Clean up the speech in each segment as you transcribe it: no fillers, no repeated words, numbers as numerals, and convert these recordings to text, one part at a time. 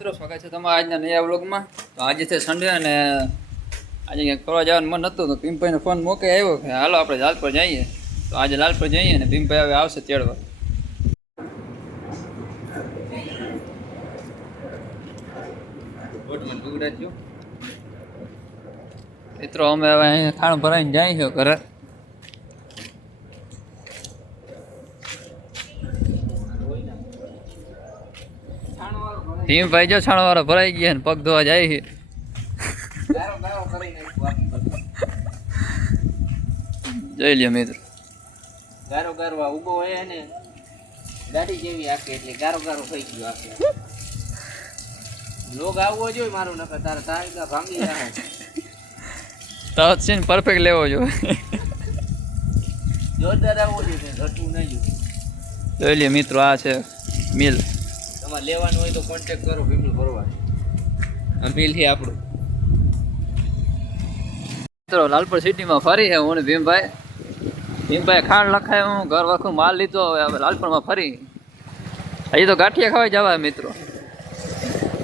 મિત્રો સ્વાગત છે તમારા આજના નયા વ્લોગમાં. તો આજે છે સન્ડે અને આજે ક્યાંક ફરવા જવાનું મન હતું તો પિમ્પાઈનો ફોન મોકે આવ્યો કે હાલો આપણે લાલપર જઈએ. તો આજે લાલપર જઈએ અને પિમ્પાઈ હવે આવશે તેડવા. મિત્રો અમે હવે અહીંયા ખાણ ભરાઈને જાય છે ઘરે. પિમ્પાઈ જો છાણો વાળો ભરાઈ ગયા ને પગ ધોવા જાય છે. જોઈ લ્યો મિત્રો. ગારો ગારો ઉભો હોય ને દાઢી જેવી આખી એટલે ગારો ગારો થઈ ગયો આખી. લોગ આવવો જોઈએ મારું નકર તારે તારીખા ભાંગી જાય. તો સીન પરફેક્ટ લેવો જોઈએ. જોરદાર આવવો જોઈએ ઘટવું નહીં જોઈએ. જોઈ લ્યો મિત્રો આ છે મિલ. તમારે લેવાનું હોય તો કોન્ટેક્ટ કરો ભીમલ ભરવા. આ મિલ છે આપણું. મિત્રો લાલપુર સિટીમાં ફરી છે હું ને ભીમભાઈ. ભીમભાઈ ખાંડ લખાય હું ઘર વખું માલ લીધો હવે લાલપુરમાં ફરી. હજી તો ગાંઠિયા ખાવા જવા મિત્રો.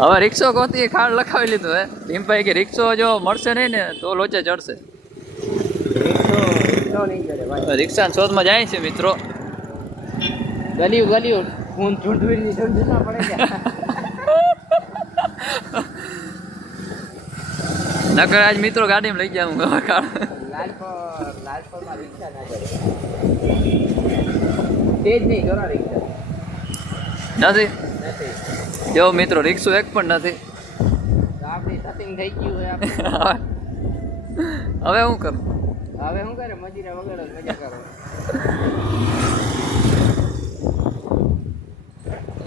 હવે રિક્ષો ગોતી ખાંડ લખાવી લીધું હે. ભીમભાઈ કે રિક્ષો જો મળશે નહીં ને તો લોચે ચડશે. રિક્ષા શોધમાં જાય છે મિત્રો. ગલિયું ગલિયું હું ઢૂંઢવી ઢૂંઢના પડે ગયા. નકર આજ મિત્રો ગાડીમાં લઈ જાઉં લાલપરમાં રિક્ષા ના જાય. તેજ નહીં જોરા રિક્ષા નથી. નથી જો મિત્રો રિક્ષો એક પણ નથી. આપણી સટિંગ થઈ ગયું હોય આપણે. હવે શું કરું? હવે શું કરે મજીરા વગર મજા કરો.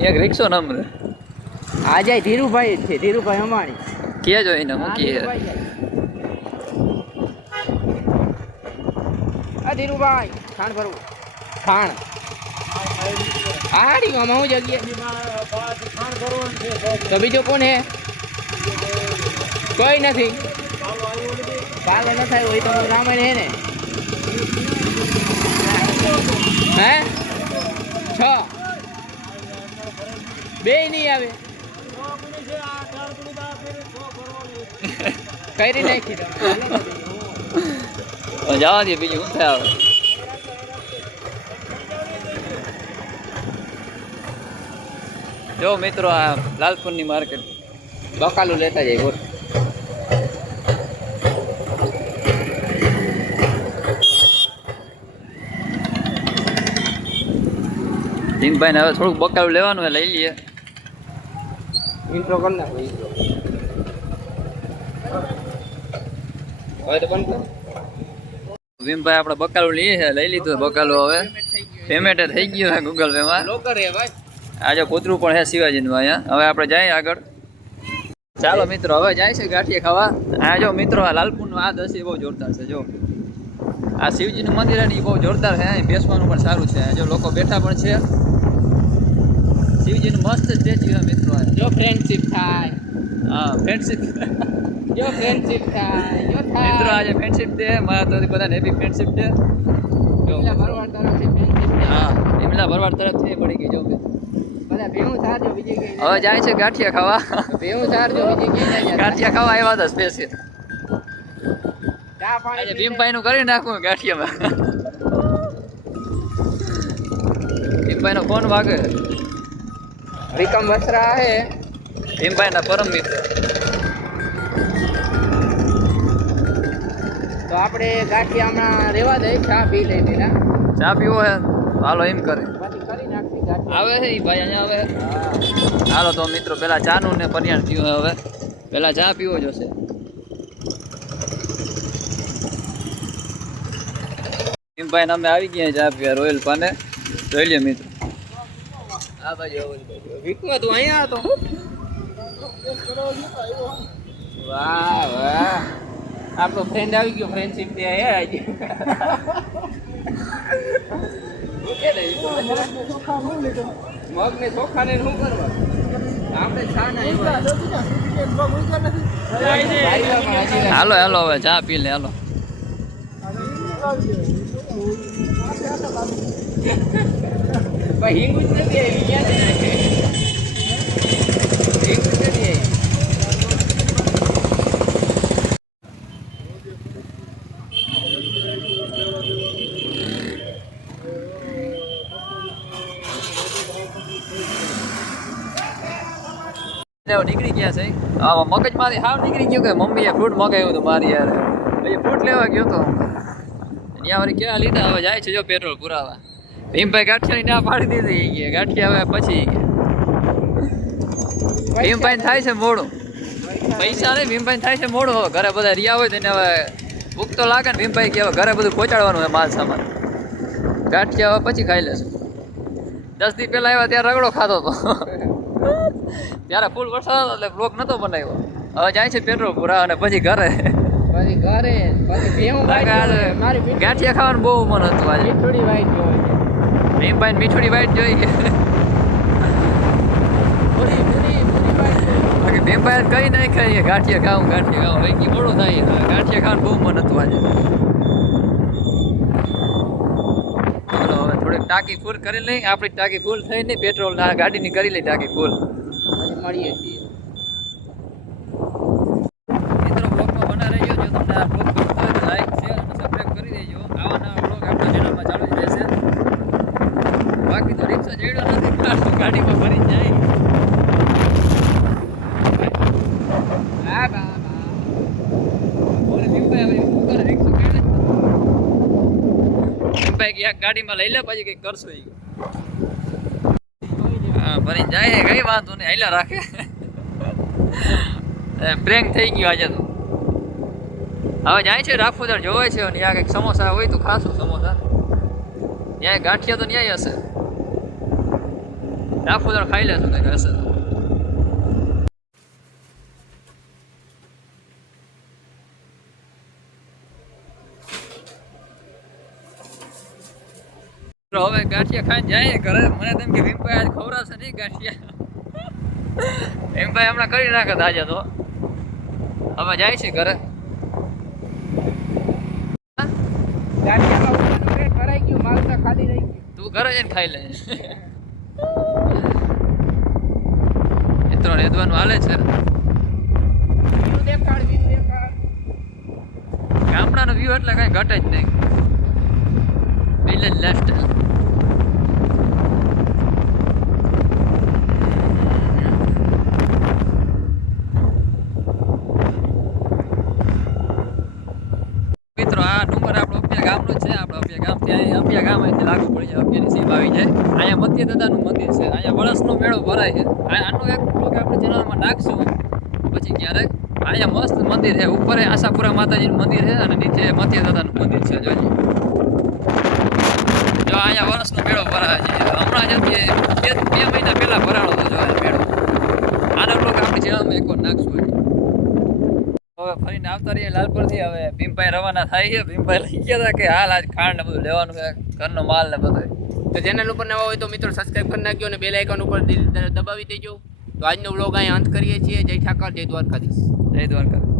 એક રિક્ષો નંબર આ જાય ધીરુભાઈ જ છે. ધીરુભાઈ અમાણી કે જો એને હું કે આ ધીરુભાઈ ખાણ ભરવું ખાણ આડી આમાં હું જગ્યા તો બીજો કોણ હે? કોઈ નથી. કાલે ન થાય હોય તો રામાયણ હે ને. હે 6 બે નહીં આવે. કરી નાખી જવા દે બીજું શું થાય. હવે જો મિત્રો આ લાલપુરની માર્કેટ બકાલું લેતા જાય બોલ. ભીમભાઈ ને હવે થોડુંક બકાલું લેવાનું હોય લઈ લઈએ. ઇન્ટ્રો કર નાખો ઇન્ટ્રો. હવે તો બંધ કર. ભીમભાઈ આપણે બકાલું લઈએ છે લઈ લીધું બકાલું. હવે પેમેન્ટ થઈ ગયું છે ગૂગલ પે માં. લોકર હે ભાઈ. આજે કૂતરું પણ છે શિવાજીનું અહીંયા. હવે આપણે જઈએ આગળ. ચાલો મિત્રો હવે જાય છે ગાંઠિયા ખાવા. આ જો મિત્રો આ લાલપુરનું આ દસી બહુ જોરદાર છે. જો આ શિવજીનું મંદિર છે એ બહુ જોરદાર છે. અહીં બેસવાનું પણ સારું છે. જો લોકો બેઠા પણ છે. શિવજીનું મસ્ત સ્ટેચ્યુ છે મિત્રો. જો ફ્રેન્ડશિપ થાય. હા ફ્રેન્ડશિપ. જો ફ્રેન્ડશિપ થાય. જો થાય મિત્રો આજે ફ્રેન્ડશિપ ડે. મારા તો બધાને હેપી ફ્રેન્ડશિપ ડે. ઇમલા ભરવાડ તરફથી ફ્રેન્ડશિપ ડે. હા ઇમલા ભરવાડ તરફથી પડી ગઈ. જો બધા ભેવું સારજો બીજે કઈ. હવે જાય છે ગાંઠિયા ખાવા. ભેવું સારજો બીજે કઈ ના જાય. ગાંઠિયા ખાવા આવ્યા હતા સ્પેશિયલ. ચા પાણી ભીમભાઈ નું કરી નાખું ગાંઠિયામાં. ભીમભાઈ નો ફોન વાગે. વિકમ વસરા હે ભીમભાઈ ના પરમ મિત્ર. તો આપણે ગાંઠિયા હમણાં રેવા દઈ. ચા પી લઈ પેલા. ચા પીવો હે હાલો એમ કરે. પછી કરી નાખી ગાંઠિયા. આવે છે ઈ ભાઈ અહીંયા આવે. હા હાલો તો મિત્રો પેલા ચા નું ને પર્યાણ થયું હે. હવે પેલા ચા પીવો જોશે. ભીમભાઈ ને અમે આવી ગયા ચા પીવા રોયલ પાને. જોઈ લે મિત્રો. આ બાજુ વિકમાં તું અહીંયા હતો. વાહ વાહ આપણો ફ્રેન્ડ આવી ગયો. ફ્રેન્ડશિપ ડે હે આજે. મગ ને ચોખા ને શું કરવા આપણે છા ના હાલો હાલો હવે ચા પી લે હાલો. ભાઈ હિંગ જ નથી આવી ક્યાંથી નાખે હિંગ જ નથી નીકળી ગયા છે મગજમાંથી હાવ નીકળી ગયું કે મમ્મીએ ફ્રૂટ મગાવ્યું હતું મારી યાર પછી ફ્રૂટ લેવા ગયો તો ત્યાં વળી ક્યાં લીધા હવે જાય છે જો પેટ્રોલ પુરાવા ભીમભાઈ ગાંઠિયાની ના પાડી દીધી કે ગાંઠિયા હવે પછી ભીમભાઈ થાય છે મોડું પૈસા નહીં ભીમભાઈ થાય છે મોડું હવે ઘરે બધા રહ્યા હોય તો એને હવે ભૂખ તો લાગે ને ભીમભાઈ કે હવે ઘરે બધું પહોંચાડવાનું હોય માલ સામાન ગાંઠિયા હવે પછી ખાઈ લેશું 10 દી પહેલા આવ્યા ત્યારે રગડો ખાતો હતો ત્યારે ફૂલ વરસાદ હતો એટલે બ્લોક નતો બનાવ્યો હવે જાય છે પેટ્રોલ પૂરા અને પછી ઘરે ગાંઠિયા ખાવાનું બહુ મન હતું આજે થોડી વાઈટ જોઈ ભીમભાઈ મીઠુડી વાઈટ જોઈ કે બાકી ભીમભાઈ કઈ નહીં ખાઈએ ગાંઠિયા ખાવું વૈકી મોડું થાય ગાંઠિયા ખાવાનું બહુ મન હતું આજે ચલો હવે થોડીક ટાંકી ફૂલ કરી લઈ આપણી ટાંકી ફૂલ થઈ નહીં પેટ્રોલ ગાડીની કરી લઈ ટાંકી ફૂલ મળીએ છીએ મિત્રો બ્લોગમાં બના રહેજો જો તમને આ બ્લોગ ગમતો હોય તો લાઈક શેર અને સબસ્ક્રાઇબ કરી દેજો આવા નવા બ્લોગ આપણા ચેનલમાં ચાલુ જ રહેશે બાકી તો રિક્ષા જેડો નથી કાઢતો ગાડીમાં ભરી જાય હા બાબા બોલે ભીમભાઈ હવે શું કરે રિક્ષા કાઢે ભીમભાઈ કે એક ગાડીમાં લઈ લે પછી કંઈક કરશું ઈ હા ભરી જાય કઈ વાંધો નહીં હાલ્યા રાખે પ્રેન્ક થઈ ગયો આજે તો હવે જાય છે રાફોદર જોવે છે અને ત્યાં કંઈક સમોસા હોય તો ખાશું સમોસા ત્યાં ગાંઠિયા તો ન્યાય હશે રાફોદર ખાઈ લેશું કંઈક હશે તો હવે ગાંઠિયા ખાઈને જાય ઘરે મને તેમ કે ભીમભાઈ આજ ખવડાવશે નહીં ગાંઠિયા ભીમભાઈ હમણાં કરી નાખે આજે તો હવે જાય છે ઘરે ભરાઈ ગયું માલ તો ખાલી રહી ગયું તું ઘરે જઈને ખાઈ લે મિત્રો રેદવાનું હાલે છે ગામડાનો વ્યૂ એટલે કઈ ઘટે જ નહીં વિલેજ લાઈફસ્ટાઈલ મિત્રો આ ડુંગર આપણો અપિયા ગામનો છે આપણો અપિયા ગામથી અપિયા ગામ અહીંથી લાગુ પડી જાય અપિયાની સીમ આવી જાય અહીંયા મત્ય દાદાનું મંદિર છે અહીંયા વરસનો મેળો ભરાય છે આનો એક બ્લોગ આપણે ચેનલમાં નાખશું પછી ક્યારેક અહીંયા મસ્ત મંદિર છે ઉપર આશાપુરા માતાજીનું મંદિર છે અને નીચે મત્ય દાદાનું મંદિર છે જોજો જો અહીંયા વરસનો મેળો ભરાય છે હમણાં જ બે મહિના પહેલા ભરાણો હતો જો આ મેળો આનો બ્લોગ આપણી ચેનલમાં એકવાર નાખશું હવે ફરીને આવતા રહીએ લાલપુરથી હવે ભીમભાઈ રવાના થાય છે ભીમભાઈ લઈ ગયા હતા કે હાલ આજ ખાંડ ને બધું લેવાનું છે ઘરનો માલ ને બધું તો ચેનલ ઉપર નવા હોય તો મિત્રો સબસ્ક્રાઇબ કરી નાખજો અને બેલ આઇકન ઉપર દબાવી દેજો તો આજનો વ્લોગ અહીંયા અંત કરીએ છીએ જય ઠાકર જય દ્વારકાધીશ જય દ્વારકા